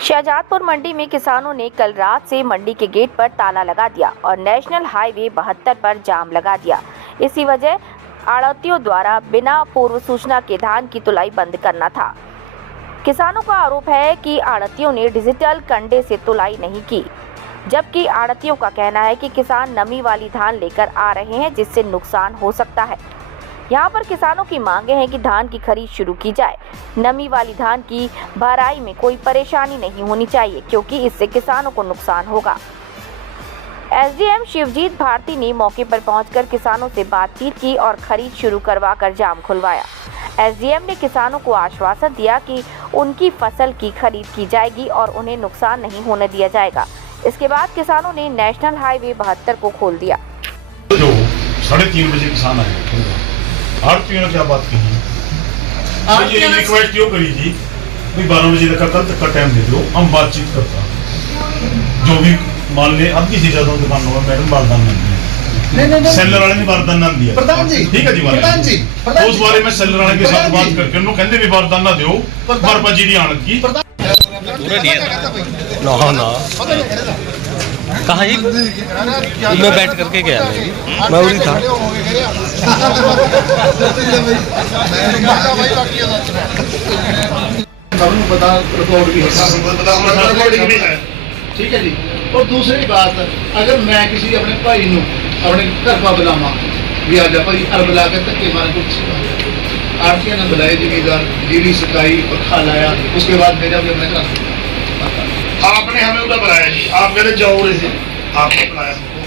शाहजहांपुर मंडी में किसानों ने कल रात से मंडी के गेट पर ताला लगा दिया और नेशनल हाईवे 72 पर जाम लगा दिया। इसी वजह आढ़तियों द्वारा बिना पूर्व सूचना के धान की तुलाई बंद करना था। किसानों का आरोप है कि आढ़तियों ने डिजिटल कंडे से तुलाई नहीं की, जबकि आढ़तियों का कहना है कि किसान नमी वाली धान लेकर आ रहे हैं, जिससे नुकसान हो सकता है। यहाँ पर किसानों की मांगे हैं कि धान की खरीद शुरू की जाए। नमी वाली धान की भराई में कोई परेशानी नहीं होनी चाहिए, क्योंकि इससे किसानों को नुकसान होगा। एसडीएम शिवजीत भारती ने मौके पर पहुंचकर किसानों से बातचीत की और खरीद शुरू करवाकर जाम खुलवाया। एसडीएम ने किसानों को आश्वासन दिया कि उनकी फसल की खरीद की जाएगी और उन्हें नुकसान नहीं होने दिया जाएगा। इसके बाद किसानों ने नेशनल हाईवे 72 को खोल दिया। जो 3:30 बजे किसान आए, आढ़तियों ने क्या बात कही, ये रिक्वेस्ट क्यों करी थी, 12 बजे तक कल तक का टाइम दे दो, हम बातचीत करता। जो भी मान ले, अब किसी ज्यादा दुकानों में मैडम बारदान नहीं, सेलर वाले ने बारदान ना दिया। प्रधान जी, ठीक है जी, प्रधान जी, उस बारे में सेलर वाले के साथ बात करके उन्होंने कहते भी बारदान ना दो, बारपा जी आनंद की ना कहाँ ही मैं बैठ करके गया, मैं उड़ी था। ठीक है जी। और दूसरी बात, अगर मैं किसी अपने भाई नू अपने घर का बुलावा भी आ जा भाई अर बुला के धक्के मारे कुछ आरतिया ने बुलाए, जिम्मेदार जीरी सिकाई और खा लाया, उसके बाद मेरा भी अपने घर आपने हमें उधर बुलाया जी, आप कहते जाओ रे से, आपने बुलाया हमको,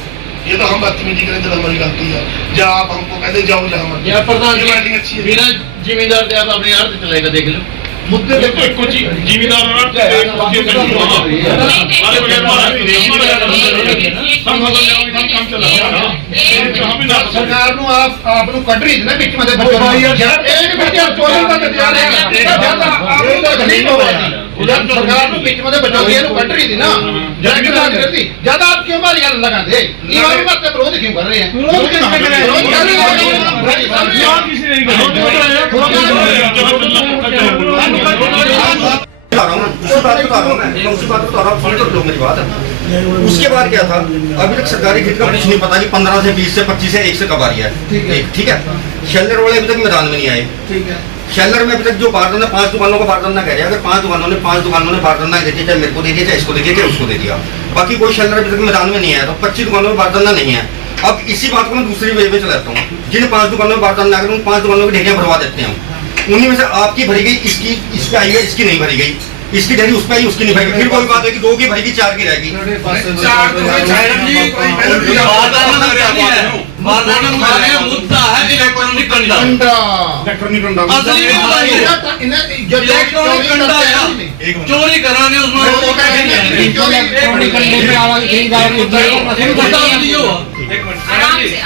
ये तो हम बदतमीजी करें जब हमारी गलती है। जब आप हमको कहते जाओ जहाँ मर्जी, या प्रधान जी बैटिंग अच्छी है, बिना जिम्मेदार दे आप अपने यार चलेगा, देख लो मुद्दे पे कुछ जिम्मेदार सरकार आप कट रही थी ना बीच सरकार बीच में कट रही थी ना, ज्यादा आप क्यों मारी गल लगा थे, विरोध क्यों कर रहे हैं? उसके बाद क्या था, अभी तक सरकारी खरीद का कुछ नहीं पता कि 15 से 20 से 25 से 1 से कब आ रही है। ठीक है, शेल्डर वाले अभी तक मैदान में नहीं आए। ठीक है, शेल्डर में अभी तक जो बारदाना 5 दुकानों का बारदाना कह रहे हैं, अगर 5 दुकानों ने बारदाना दे दिया, चाहे मेरे को दे दिया, चाहे इसको दे दिया, चाहे उसको दे दिया, बाकी कोई शेल्डर अभी तक मैदान में नहीं आया, तो 25 दुकानों में बारदाना नहीं है। अब इसी बात को मैं दूसरी वे में चलाता हूँ, जिन 5 दुकानों में बारदाना आकर उन 5 दुकानों की ढेरियां भरवा देते हैं। उन्हीं में से आपकी भरी गई, इसकी इस पे आई है, इसकी नहीं भरी गई, इसकी ढेरी उस पे आई, उसकी नहीं भरी गई। फिर कोई बात है कि 2 की भरेगी, 4 की रहेगी। मुद्दा है इलेक्ट्रॉनिक कंडा, चोरी कराने उसमें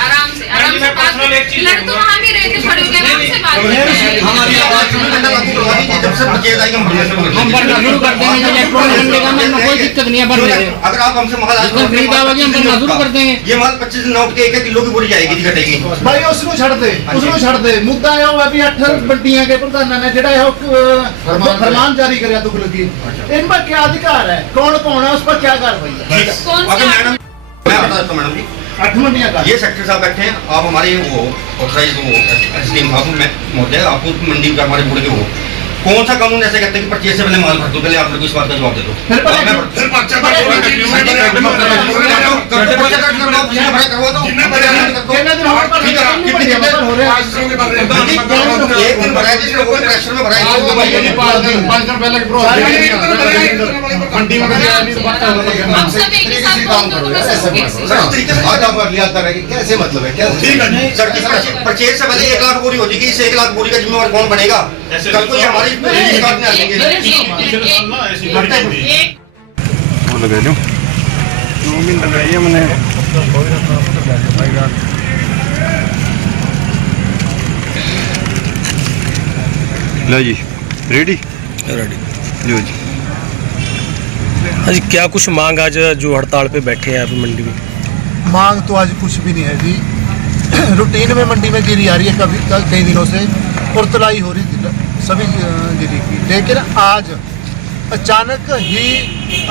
आराम से लड़ तो वहाँ भी रहे थे, खड़े हो गए, हमसे बात हमारी आवाज जब से पंचायत आई हम शुरू कर देंगे, कोई दिक्कत नहीं है। अगर आप हमसे शुरू कर देंगे, ये माल 25 नोट के 1 किलो की बोरी जाएगी, घटेगी भाई, उसको छड़ दे। मुद्दा है वो अभी 8 मंडियां के प्रधान ने जेड़ा फरमान जारी कराया दुख लगी, इन पर क्या अधिकार है, कौन है, उस पर क्या कार्रवाई है? मैडम मैं बता देता हूँ मैडम जी, 8 मंडियां का ये सेक्रेटरी साहब बैठे हैं, आप हमारे वो ऑथराइज एसडीएम साहब महोदय, आपको मंडी का हमारे बोर्ड के वो कौन सा कानून ऐसे कहते हैं कि 25 से पहले माल भर दो, पहले आप लोग इस बात का जवाब दे दो। कैसे मतलब है, परचेज से पहले 1 लाख बोरी हो जाएगी, इस 1 लाख बोरी का जिम्मेवार कौन बनेगा? कल को हमारी लगा लो, लगाइए मैंने लो जी, रेडी लो जी। आज क्या कुछ मांग, आज जो हड़ताल पे बैठे हैं अभी मंडी में? मांग तो आज कुछ भी नहीं है जी, रूटीन में मंडी में गिरी आ रही है कई दिनों से, और तुलाई हो रही थी सभी गिरी की, लेकिन आज अचानक ही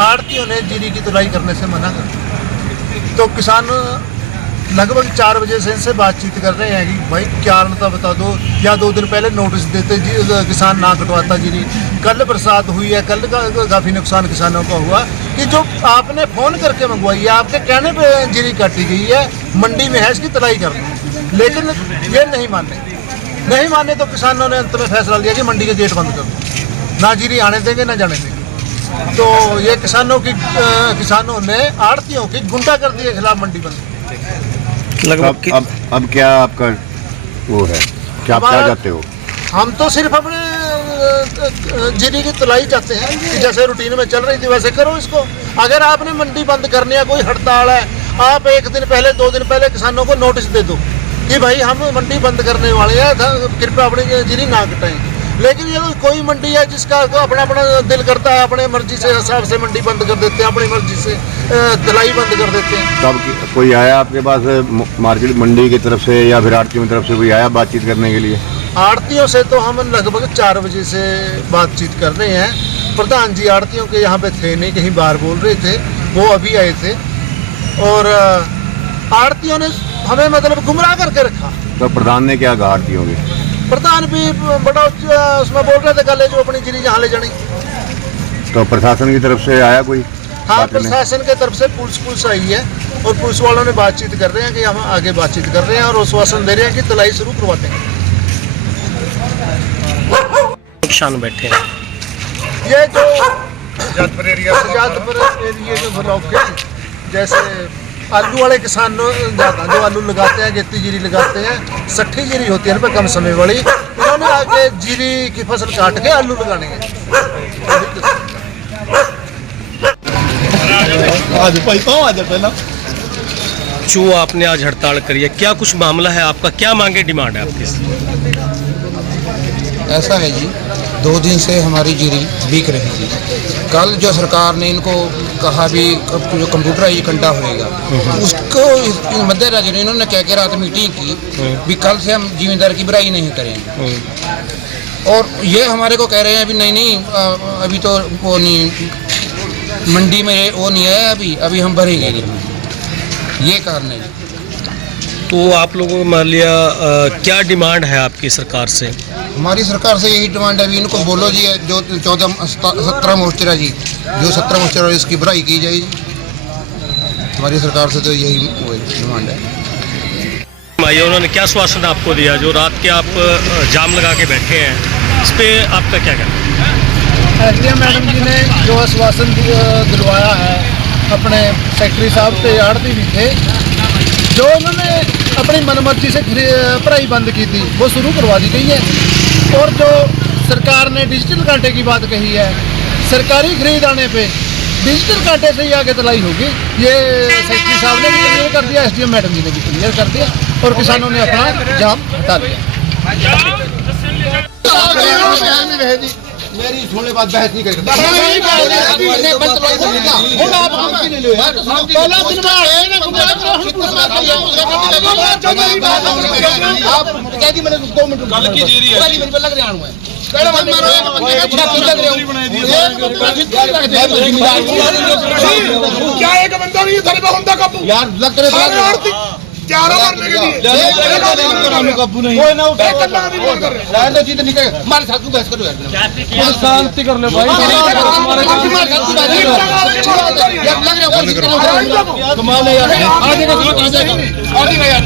आड़तियों ने जीरी की तुलाई करने से मना कर दिया। तो किसान लगभग 4 बजे से इनसे बातचीत कर रहे हैं कि भाई क्या तो बता दो, या 2 दिन पहले नोटिस देते जी किसान ना कटवाता जीरी। कल बरसात हुई है, कल का काफ़ी नुकसान किसानों का हुआ कि जो आपने फ़ोन करके मंगवाई है, आपके कहने पे जीरी काटी गई है, मंडी में है, इसकी तुलाई कर दो। लेकिन ये नहीं माने तो किसानों ने अंत में फैसला लिया कि मंडी के गेट बंद कर दो, ना जीरी आने देंगे ना जाने देंगे। तो ये किसानों ने आड़तियों की गुंडागर्दी के खिलाफ मंडी बंद। लगभग अब क्या आपका वो है, क्या आप क्या चाहते हो? हम तो सिर्फ अपने जीरी की तुलाई चाहते हैं कि जैसे रूटीन में चल रही थी वैसे करो इसको। अगर आपने मंडी बंद करनी है, कोई हड़ताल है, आप 1 दिन पहले 2 दिन पहले किसानों को नोटिस दे दो कि भाई हम मंडी बंद करने वाले हैं, कृपया अपनी जीरी ना कटाएं। लेकिन ये कोई मंडी है जिसका अपना अपना दिल करता है, अपने मर्जी से हिसाब से मंडी बंद कर देते हैं, अपनी मर्जी से तुलाई बंद कर देते हैं। तब कोई आया आपके पास मार्केट मंडी की तरफ से या फिर आड़तियों की तरफ से कोई आया बातचीत करने के लिए? आड़तियों से तो हम लगभग 4 बजे से बातचीत कर रहे हैं। प्रधान जी आड़तियों के यहाँ पे थे नहीं, कहीं बाहर बोल रहे थे, वो अभी आए थे और आड़तियों ने हमें मतलब गुमराह करके रखा। तो प्रधान ने क्या कहा आड़तियों के? प्रधान भी बड़ा उसमें बोल रहे थे गले जो अपनी जीरी जहाँ ले जानी। तो प्रशासन की तरफ से आया कोई? हाँ, प्रशासन की तरफ से पुलिस आई है और पुलिस वालों ने बातचीत कर रहे हैं कि हम आगे बातचीत कर रहे हैं और आश्वासन दे रहे हैं कि तुलाई शुरू करवा देंगे। किसान बैठे हैं, ये जो सुजातपुर एरिया के ब्लॉक के जैसे आलू वाले किसान ज़्यादा जो आलू लगाते हैं, गेती जीरी लगाते हैं, 60 जीरी होती है इन पर कम समय वाली, इन्होंने आगे जीरी की फसल काट के आलू लगाने हैं। जो आपने आज हड़ताल करी है, क्या कुछ मामला है आपका, क्या मांगे, डिमांड है आपकी? ऐसा है जी, 2 दिन से हमारी जीरी बिक रही थी। कल जो सरकार ने इनको कहा भी जो कंप्यूटराइज कंडा होएगा, उसको मद्देनजर इन्होंने क्या कह रात मीटिंग की भी कल से हम जिम्मेदार की बुराई नहीं करेंगे। और ये हमारे को कह रहे हैं अभी नहीं अभी तो वो नहीं, मंडी में वो नहीं है, अभी हम भरेंगे नहीं, ये कारण है। तो आप लोगों को मान लिया क्या डिमांड है आपकी सरकार से? हमारी सरकार से यही डिमांड है, अभी इनको बोलो जी जो 17 मोर्चर है जी, जो 17 मोर्चर है इसकी बुराई की जाएगी। हमारी सरकार से तो यही डिमांड है। भाई उन्होंने क्या आश्वासन आपको दिया, जो रात के आप जाम लगा के बैठे हैं, इस पर आपका क्या कहना है? SDM मैडम जी ने जो आश्वासन दिलवाया है, अपने सेक्रेटरी साहब थे, आड़ती भी थे, जो उन्होंने अपनी मनमर्जी से भराई बंद की थी वो शुरू करवा दी गई है। और जो सरकार ने डिजिटल कांटे की बात कही है, सरकारी खरीद आने पे डिजिटल कांटे से ही आगे तुलाई होगी, ये सेक्रेटरी साहब ने भी क्लियर कर दिया, SDM मैडम जी ने भी क्लियर कर दिया और किसानों ने अपना जाम हटा लिया। मेरी छोड़ने बाद बहस नहीं करेगा। क्या एक बंदा नहीं थारे पे होता काबू यार लग रहे 11 मारने के लिए काबू नहीं कोई ना उठा तो जीत निकल हमारे साथ बहस करो यार, शांति कर ले भाई। कमाल है यार, आगे का यार